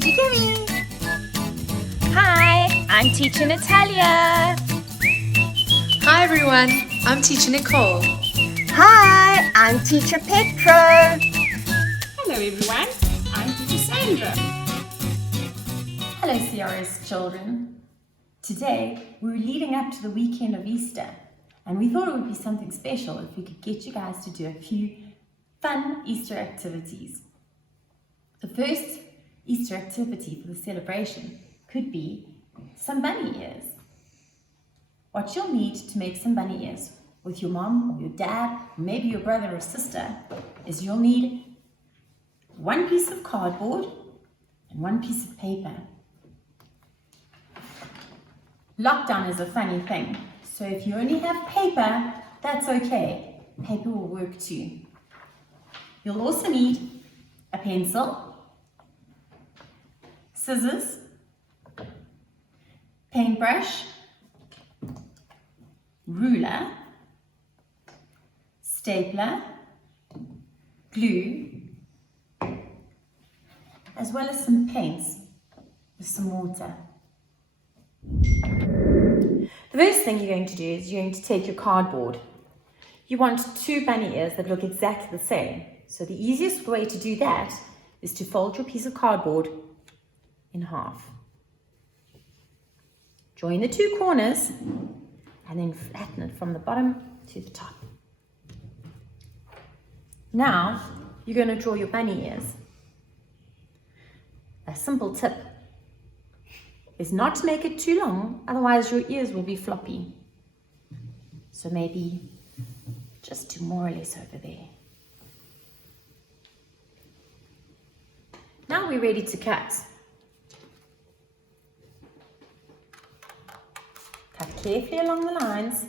Teacher Kimmy. Hi, I'm Teacher Natalia. Hi everyone, I'm Teacher Nicole. Hi, I'm Teacher Petra. Hello everyone, I'm Teacher Sandra. Hello CRS children. Today we're leading up to the weekend of Easter and we thought it would be something special if we could get you guys to do a few fun Easter activities. The first Easter activity for the celebration could be some bunny ears. What you'll need to make some bunny ears with your mom or your dad, or maybe your brother or sister, is you'll need one piece of cardboard and one piece of paper. Lockdown is a funny thing, so if you only have paper, that's okay. Paper will work too. You'll also need a pencil, scissors, paintbrush, ruler, stapler, glue, as well as some paints with some water. The first thing you're going to do is you're going to take your cardboard. You want two bunny ears that look exactly the same. So the easiest way to do that is to fold your piece of cardboard in half. Join the two corners and then flatten it from the bottom to the top. Now you're going to draw your bunny ears. A simple tip is not to make it too long, otherwise your ears will be floppy. So maybe just do more or less over there. Now we're ready to cut. Cut carefully along the lines.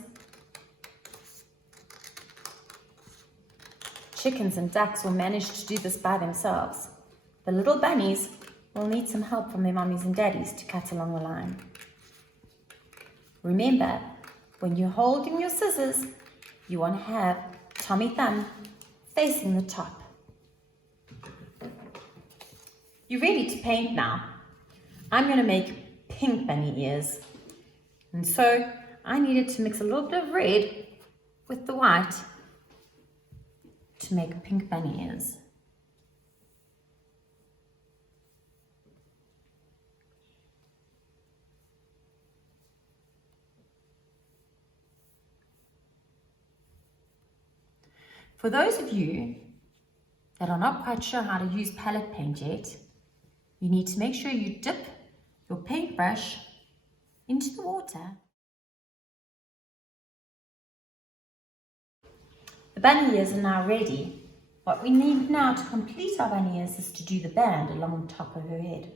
Chickens and ducks will manage to do this by themselves. The little bunnies will need some help from their mummies and daddies to cut along the line. Remember, when you're holding your scissors, you want to have tummy thumb facing the top. You're ready to paint now. I'm going to make pink bunny ears. And so I needed to mix a little bit of red with the white to make pink bunny ears. For those of you that are not quite sure how to use palette paint yet, you need to make sure you dip your paintbrush into the water. The bunny ears are now ready. What we need now to complete our bunny ears is to do the band along the top of her head.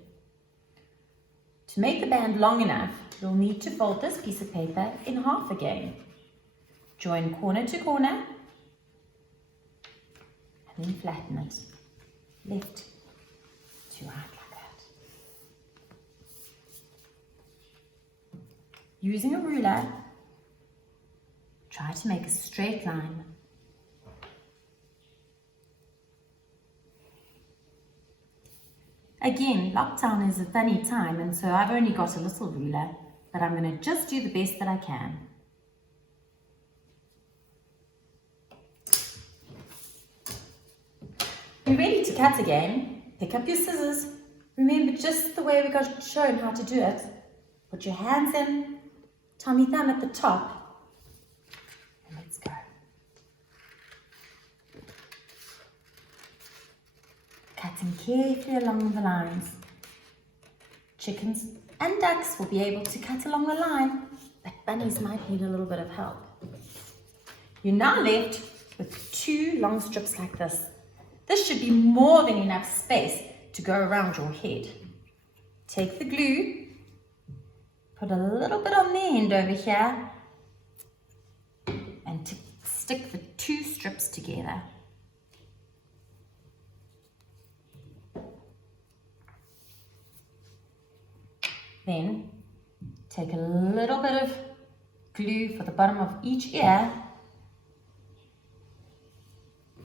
To make the band long enough, you'll need to fold this piece of paper in half again. Join corner to corner and then flatten it left to right like that. Using a ruler, try to make a straight line. Again, lockdown is a funny time, and so I've only got a little ruler, but I'm going to just do the best that I can. You're ready to cut again. Pick up your scissors. Remember just the way we got shown how to do it. Put your hands in, tummy thumb at the top, and let's go. Cutting carefully along the lines. Chickens and ducks will be able to cut along the line, but bunnies might need a little bit of help. You're now left with two long strips like this. This should be more than enough space to go around your head. Take the glue, put a little bit on the end over here, and stick the two strips together. Then take a little bit of glue for the bottom of each ear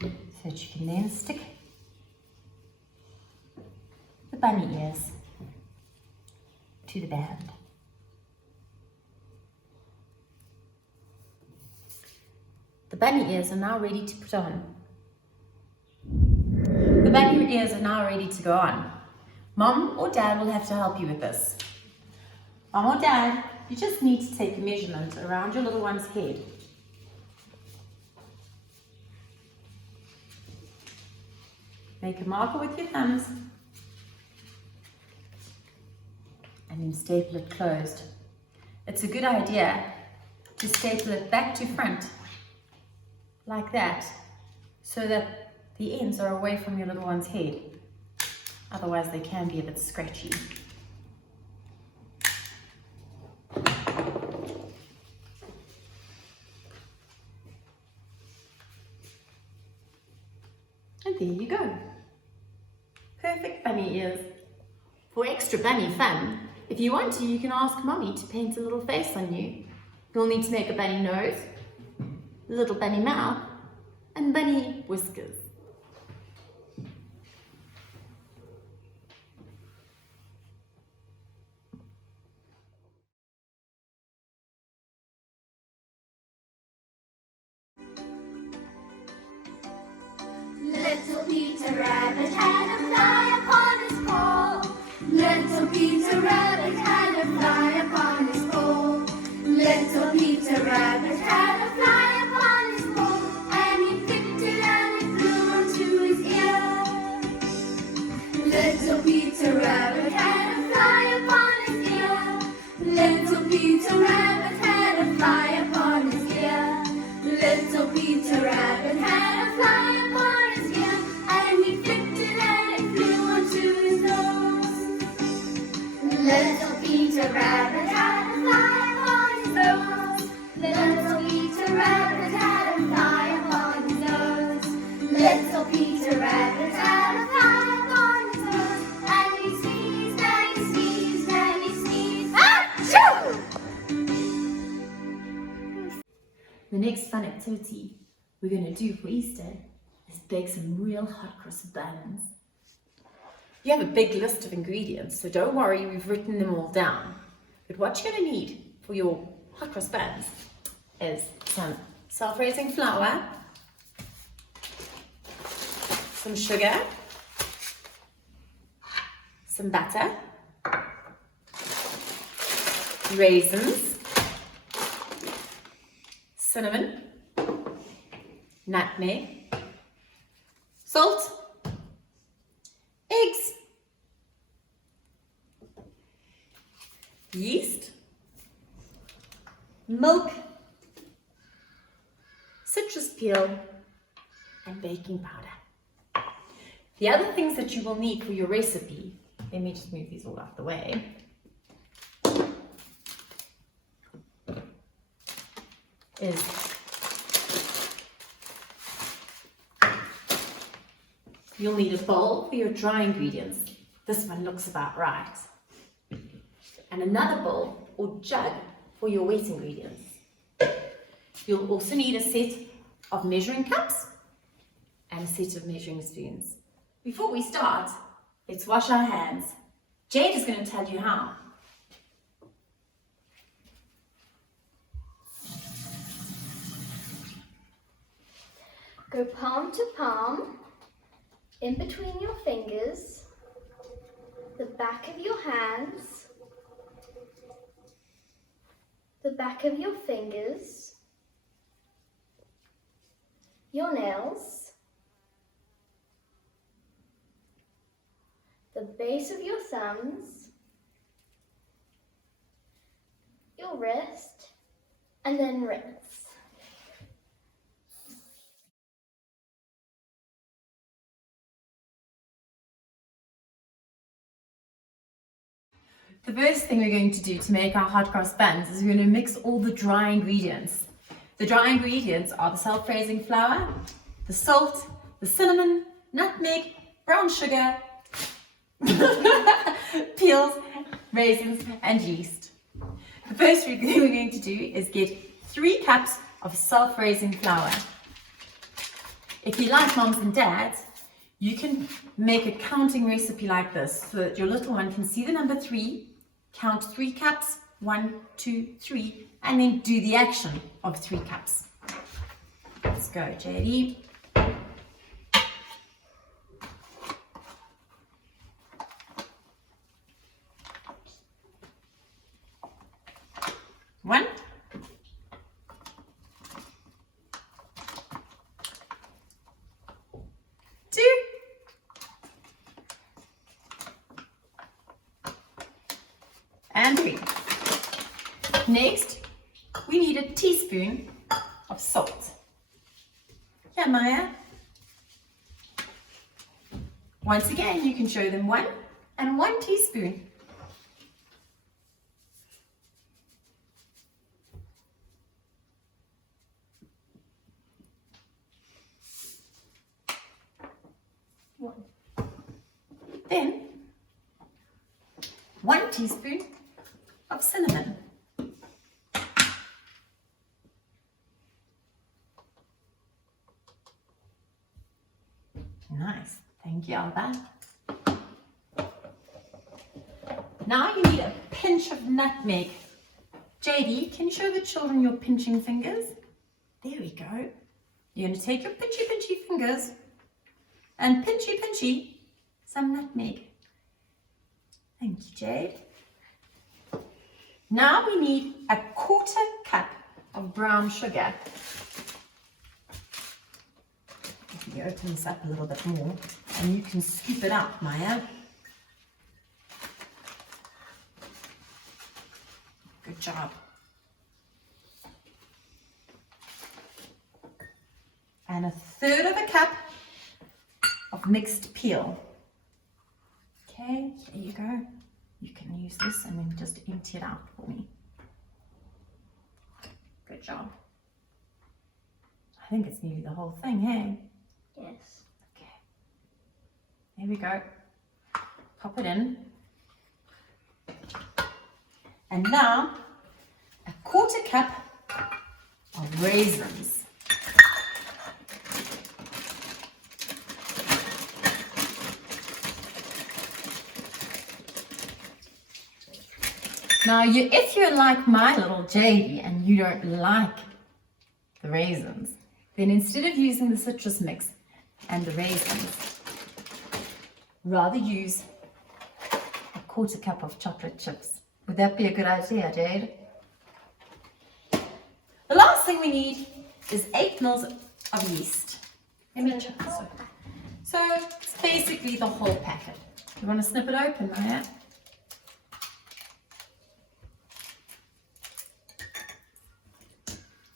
so that you can then stick the bunny ears. to the band. The bunny ears are now ready to put on. The bunny ears are now ready to go on. Mom or Dad will have to help you with this. Mom or Dad, you just need to take a measurement around your little one's head. Make a marker with your thumbs and then staple it closed. It's a good idea to staple it back to front like that so that the ends are away from your little one's head. Otherwise they can be a bit scratchy. And there you go. Perfect bunny ears. For extra bunny fun, if you want to, you can ask Mommy to paint a little face on you. You'll need to make a bunny nose, a little bunny mouth, and bunny whiskers. Little Peter Rabbit had a fly upon his pole. Little Peter Rabbit had a fly upon his pole. Little Peter Rabbit had a fly upon his pole, and he picked it and it flew onto his ear. Little Peter Rabbit had a fly upon his ear. Little Peter Rabbit had a fly upon his ear. Little Peter Rabbit had a fly upon his ear, and he flicked it and it flew onto his nose. Little Peter Rabbit had a fly upon his nose. Little Peter Rabbit had a fly upon his nose. Little Peter Rabbit had a fly upon his nose, and he sneezed and he sneezed and he sneezed. Achoo! The next fun activity we're going to do for Easter is bake some real hot cross buns. You have a big list of ingredients, so don't worry, we've written them all down. But what you're going to need for your hot cross buns is some self-raising flour, some sugar, some butter, raisins, cinnamon, nutmeg, salt, eggs, yeast, milk, citrus peel, and baking powder. The other things that you will need for your recipe, let me just move these all out of the way. Is you'll need a bowl for your dry ingredients. This one looks about right. And another bowl or jug for your wet ingredients. You'll also need a set of measuring cups and a set of measuring spoons. Before we start, let's wash our hands. Jade is going to tell you how. Go palm to palm, in between your fingers, the back of your hands, the back of your fingers, your nails, the base of your thumbs, your wrist, and then rinse. The first thing we're going to do to make our hot cross buns is we're going to mix all the dry ingredients. The dry ingredients are the self-raising flour, the salt, the cinnamon, nutmeg, brown sugar, peels, raisins, and yeast. The first thing we're going to do is get 3 cups of self-raising flour. If you like moms and dads, you can make a counting recipe like this so that your little one can see the number 3 count 3 cups, 1, 2, 3, and then do the action of 3 cups. Let's go, JD. One. 2. And 3. Next, we need a teaspoon of salt. Yeah, Maya. Once again, you can show them 1 and 1 teaspoon. Then 1 teaspoon of cinnamon. Nice, thank you, Alba. Now you need a pinch of nutmeg. JD, can you show the children your pinching fingers? There we go. You're going to take your pinchy fingers and pinchy some nutmeg. Thank you, Jade. Now we need a 1/4 cup of brown sugar. If you open this up a little bit more, and you can scoop it up, Maya. Good job. And 1/3 cup of mixed peel. Okay, there you go. You can use this and then just empty it out for me. Good job. I think it's nearly the whole thing, hey? Yes. Okay. There we go. Pop it in. And now, a 1/4 cup of raisins. Now, if you're like my little JD and you don't like the raisins, then instead of using the citrus mix and the raisins, rather use a 1/4 cup of chocolate chips. Would that be a good idea, Jade? The last thing we need is 8 mils of yeast. Let me check this out. So it's basically the whole packet. You want to snip it open, Maya?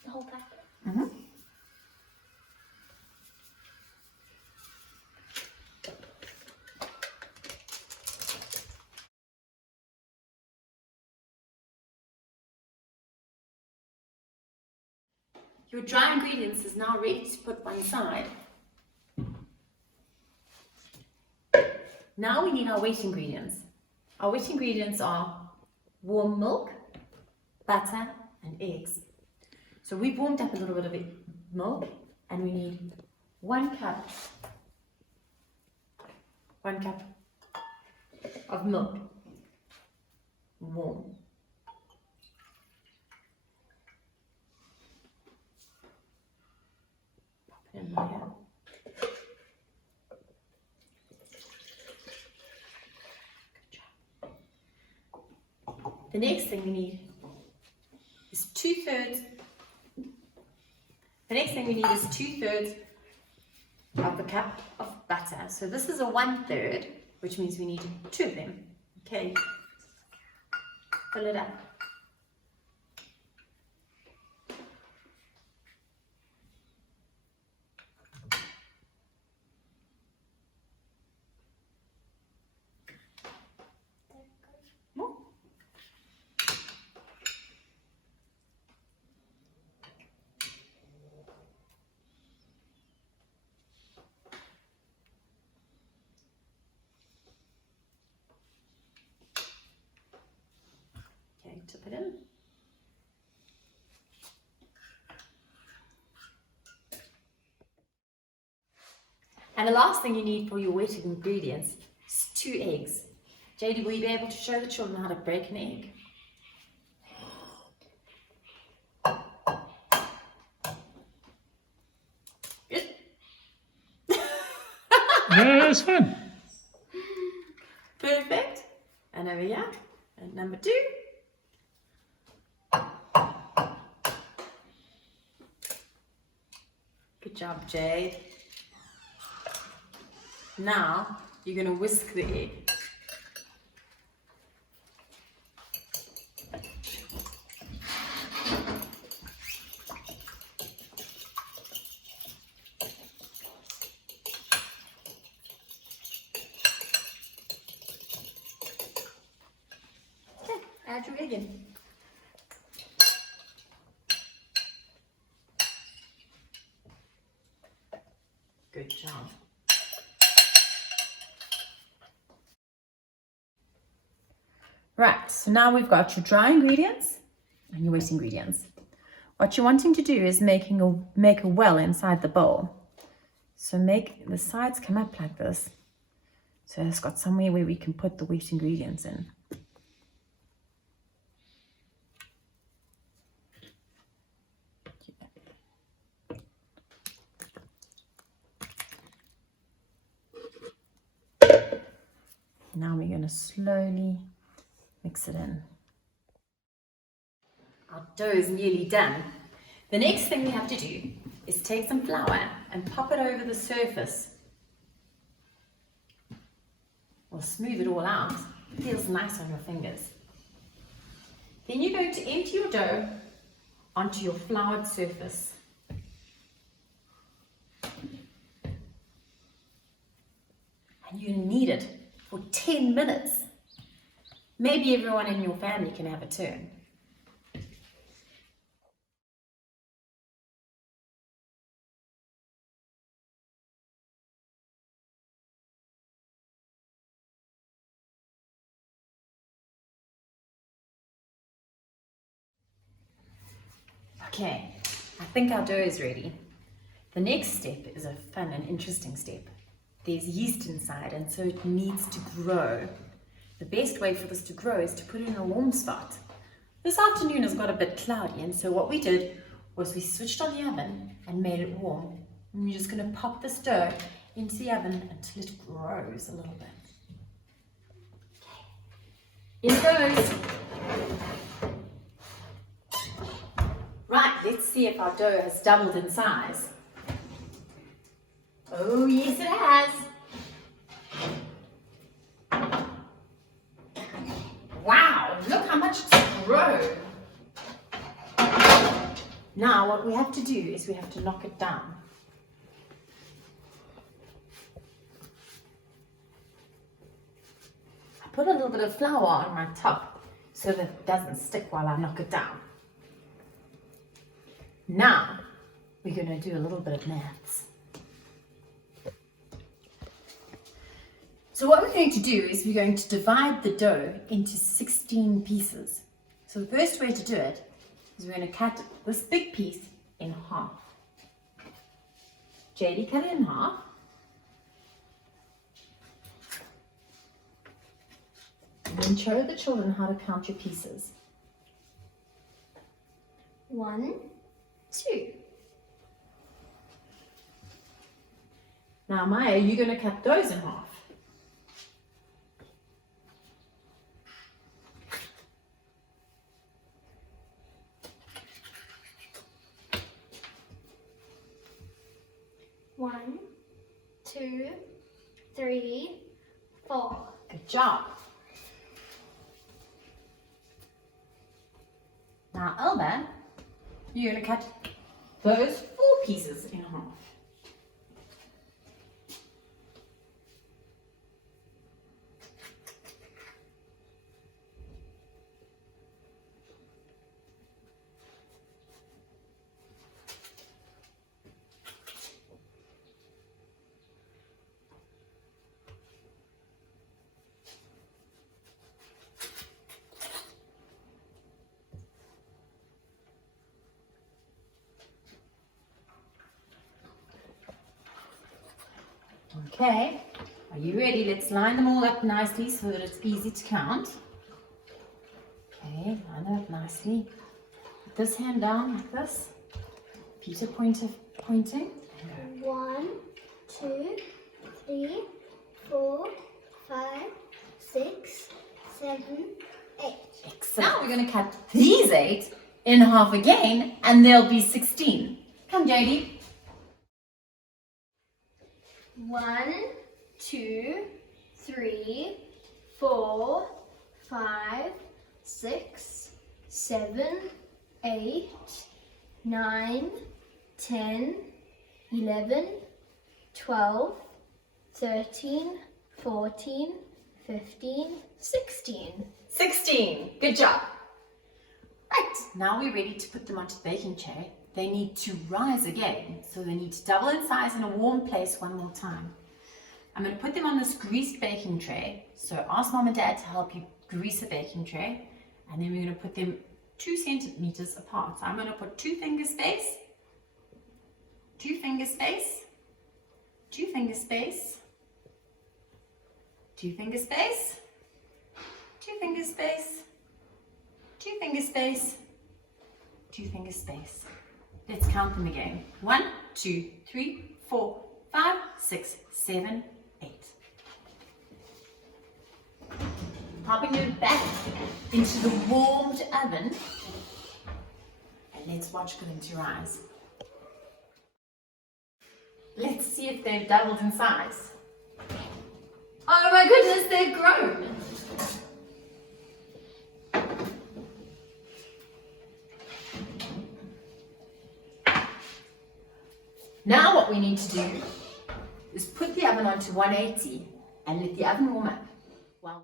The whole packet. Mm-hmm. Your dry ingredients is now ready to put one side. Now we need our wet ingredients. Our wet ingredients are warm milk, butter, and eggs. So we've warmed up a little bit of milk, and we need 1 cup of milk, warm. Pop it in here. The next thing we need is 2/3. The next thing we need is 2/3 of the cup of butter. So this is a 1/3, which means we need 2 of them. Okay, fill it up. More. Okay, tip it in. And the last thing you need for your wet ingredients is 2 eggs. JD, will you be able to show the children how to break an egg? Good. Yeah, it's fun. Perfect. And over here, and number 2. Good job, Jade. Now, you're going to whisk the egg. Okay, add your egg in. Good job. Right, so now we've got your dry ingredients and your wet ingredients. What you're wanting to do is make a well inside the bowl. So make the sides come up like this. So it's got somewhere where we can put the wet ingredients in. Now we're going to slowly mix it in. Our dough is nearly done. The next thing we have to do is take some flour and pop it over the surface. We'll smooth it all out. It feels nice on your fingers. Then you're going to empty your dough onto your floured surface. And you knead it for 10 minutes. Maybe everyone in your family can have a turn. Okay, I think our dough is ready. The next step is a fun and interesting step. There's yeast inside, and so it needs to grow. The best way for this to grow is to put it in a warm spot. This afternoon has got a bit cloudy, and so what we did was we switched on the oven and made it warm. And we're just going to pop this dough into the oven until it grows a little bit. Okay. In it goes. Right, let's see if our dough has doubled in size. Oh, yes it has. Wow, look how much it's grown. Now what we have to do is we have to knock it down. I put a little bit of flour on my top so that it doesn't stick while I knock it down. Now we're going to do a little bit of maths. So what we're going to do is we're going to divide the dough into 16 pieces. So the first way to do it is we're going to cut this big piece in half. JD, cut it in half. And then show the children how to count your pieces. 1, 2. Now Maya, you're going to cut those in half. 1, 2, 3, 4. Good job. Now Elba, you're going to cut those 4 pieces in half. Okay, Are you ready? Let's line them all up nicely so that it's easy to count. Okay, line them up nicely. Put this hand down like this. Peter pointing. 1, 2, 3, 4, 5, 6, 7, 8. Excellent. Now we're going to cut these 8 in half again, and there'll be 16. Come, JD. 1, 2, 3, 4, 5, 6, 7, 8, 9, 10, 11, 12, 13, 14, 15, 16. 16. Good job. Right, now we're ready to put them onto the baking tray. They need to rise again, so they need to double in size in a warm place one more time. I'm going to put them on this greased baking tray, so ask Mom and Dad to help you grease a baking tray, and then we're going to put them 2 centimeters apart. So I'm going to put 2 finger space, 2 finger space, 2 finger space, 2 finger space, 2 finger space, 2 finger space, 2 finger space. Let's count them again. 1, 2, 3, 4, 5, 6, 7, 8. Popping it back into the warmed oven, and let's watch for them to rise. Let's see if they've doubled in size. Oh my goodness, they've grown. Now what we need to do is put the oven onto 180 and let the oven warm up. Wow.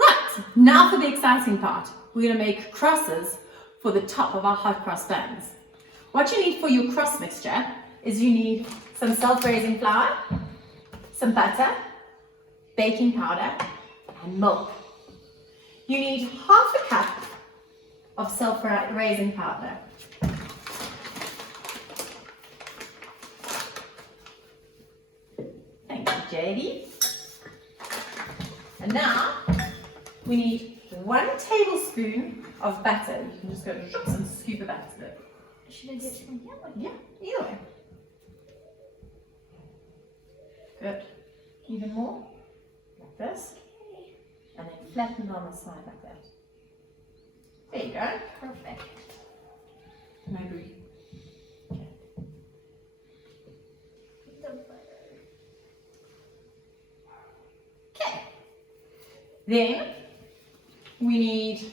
Right, now for the exciting part. We're going to make crosses for the top of our hot cross buns. What you need for your crust mixture is you need some self-raising flour, some butter, baking powder, and milk. You need half a cup of self-raising powder. Thank you, JD. And now we need 1 tablespoon of butter. You can just go and scoop of butter. Should I do it from here? Yeah, either way. Good. Even more, like this. And then flatten it on the side like that. There you go. Perfect. No breathe. Okay. Then we need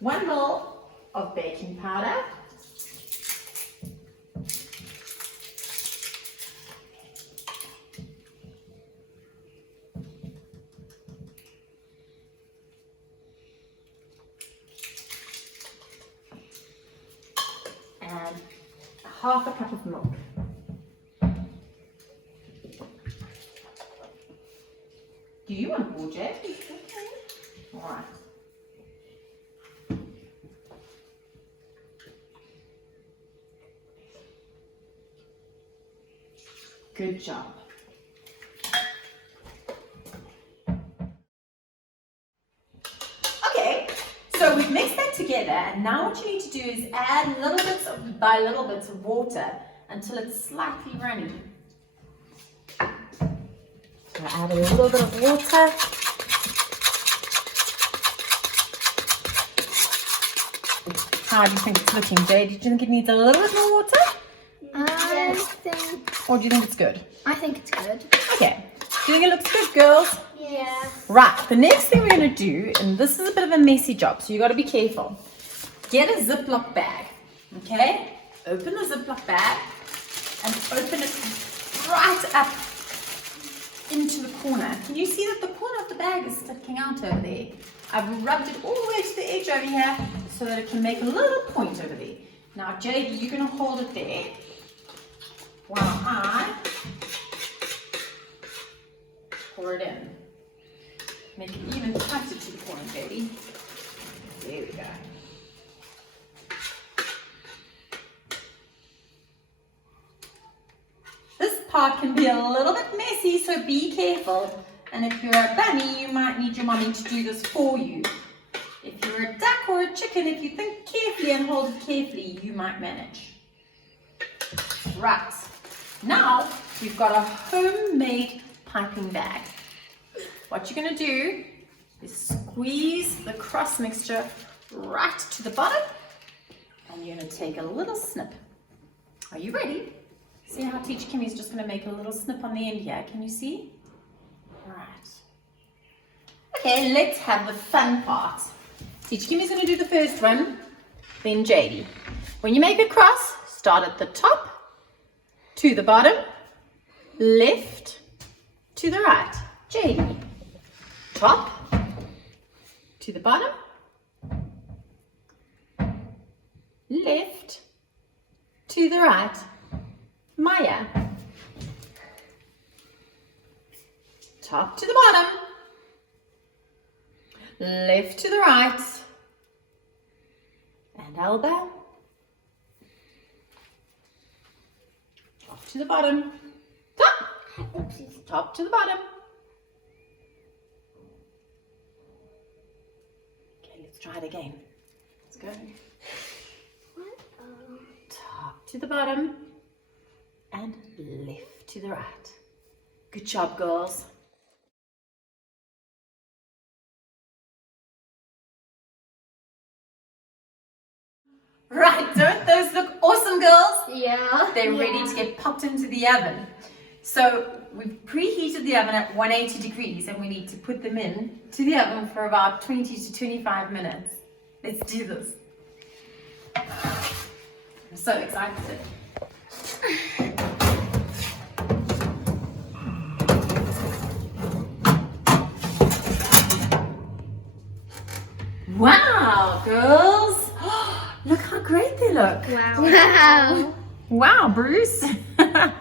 1 ml of baking powder. And half a cup of milk. Do you want more, Jay? All right. Good job. Okay, so we've mixed that together, and now what you need to do is add little bits by little bits of water until it's slightly runny. So add a little bit of water. How do you think it's looking, Jay? Do you think it needs a little bit more water? Or do you think it's good? I think it's good. Okay. Do you think it looks good, girls? Yeah. Right. The next thing we're going to do, and this is a bit of a messy job, so you got to be careful. Get a Ziploc bag. Okay? Open the Ziploc bag and open it right up into the corner. Can you see that the corner of the bag is sticking out over there? I've rubbed it all the way to the edge over here so that it can make a little point over there. Now, JD, you're going to hold it there while I pour it in. Make it even tighter to the corner, JD. There we go. part can be a little bit messy, so be careful. And if you're a bunny, you might need your mommy to do this for you. If you're a duck or a chicken, if you think carefully and hold it carefully, you might manage. Right, now we've got a homemade piping bag. What you're going to do is squeeze the crust mixture right to the bottom, and you're going to take a little snip. Are you ready? See how Teacher Kimmy is just going to make a little snip on the end here. Can you see? Right. Okay, let's have the fun part. Teacher Kimmy's going to do the first one, then JD. When you make a cross, start at the top to the bottom, left to the right. JD. Top to the bottom, left to the right. Maya. Top to the bottom, left to the right, and Alba. Top to the bottom, top to the bottom. Okay, let's try it again. Let's go. Top to the bottom and left to the right. Good job, girls. Right, don't those look awesome, girls? Yeah. They're ready to get popped into the oven. So we've preheated the oven at 180 degrees and we need to put them in to the oven for about 20 to 25 minutes. Let's do this. I'm so excited. Wow, girls. Look how great they look. Wow. Wow, Bruce.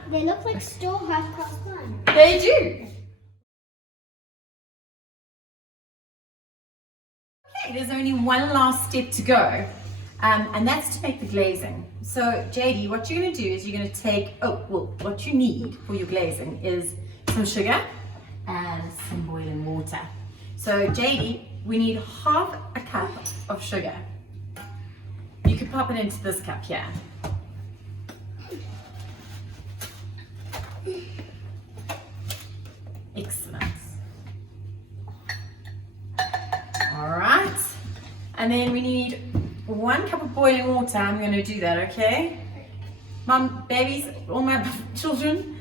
They look like store Hot Cross Buns. They do. Okay, there's only one last step to go, and that's to make the glazing. So, JD, what you're going to do is you're going to take, what you need for your glazing is some sugar and some boiling water. So, JD, we need half a cup of sugar. You could pop it into this cup here. Excellent. All right. And then we need 1 cup of boiling water. I'm going to do that, okay? Mom, babies, all my children,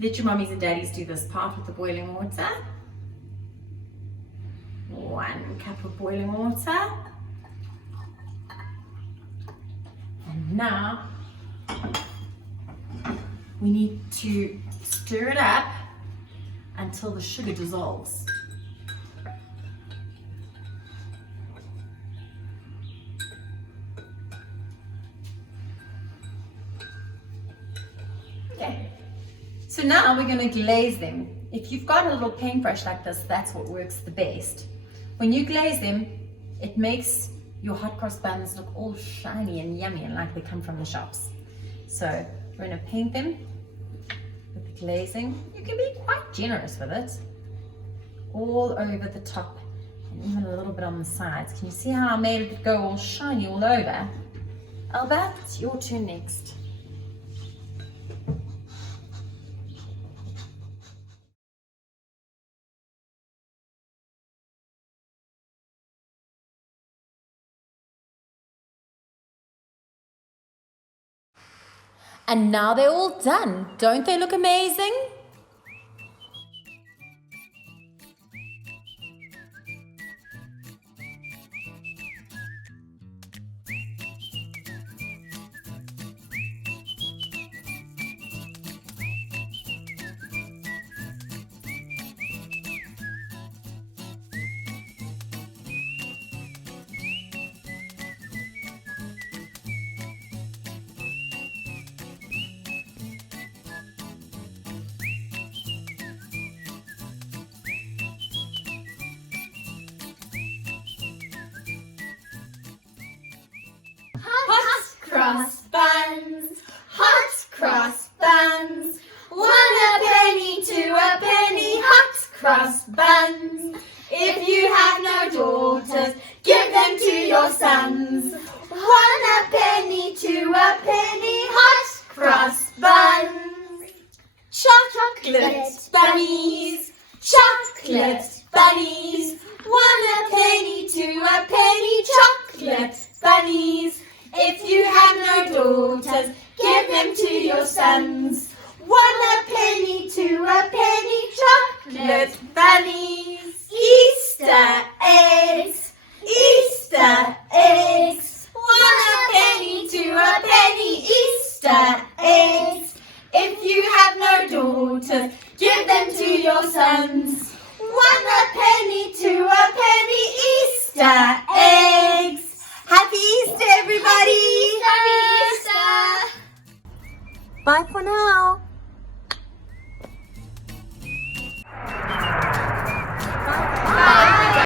let your mummies and daddies do this part with the boiling water. 1 cup of boiling water. And now we need to stir it up until the sugar dissolves. Okay, so now we're going to glaze them. If you've got a little paintbrush like this, that's what works the best. When you glaze them, it makes your hot cross buns look all shiny and yummy and like they come from the shops. So we're going to paint them with the glazing. You can be quite generous with it. All over the top and even a little bit on the sides. Can you see how I made it go all shiny all over? Alba, it's your turn next. And now they're all done. Don't they look amazing? Hot Cross Buns. Hot Cross Buns. 1 Cross Buns. If you have no daughters, give them to your sons. 1 a penny, 2 a penny, Hot Cross Buns. Chocolate bunnies, chocolate bunnies. 1 a penny, 2 a penny, chocolate bunnies. If you have no daughters, give them to your sons. 1 a penny, 2 a penny, chocolate bunnies. Easter eggs, Easter eggs. 1 a penny, 2 a penny, Easter eggs. If you have no daughters, give them to your sons. 1 a penny, 2 a penny, Easter eggs. Happy Easter, everybody! Happy Easter! Bye for now.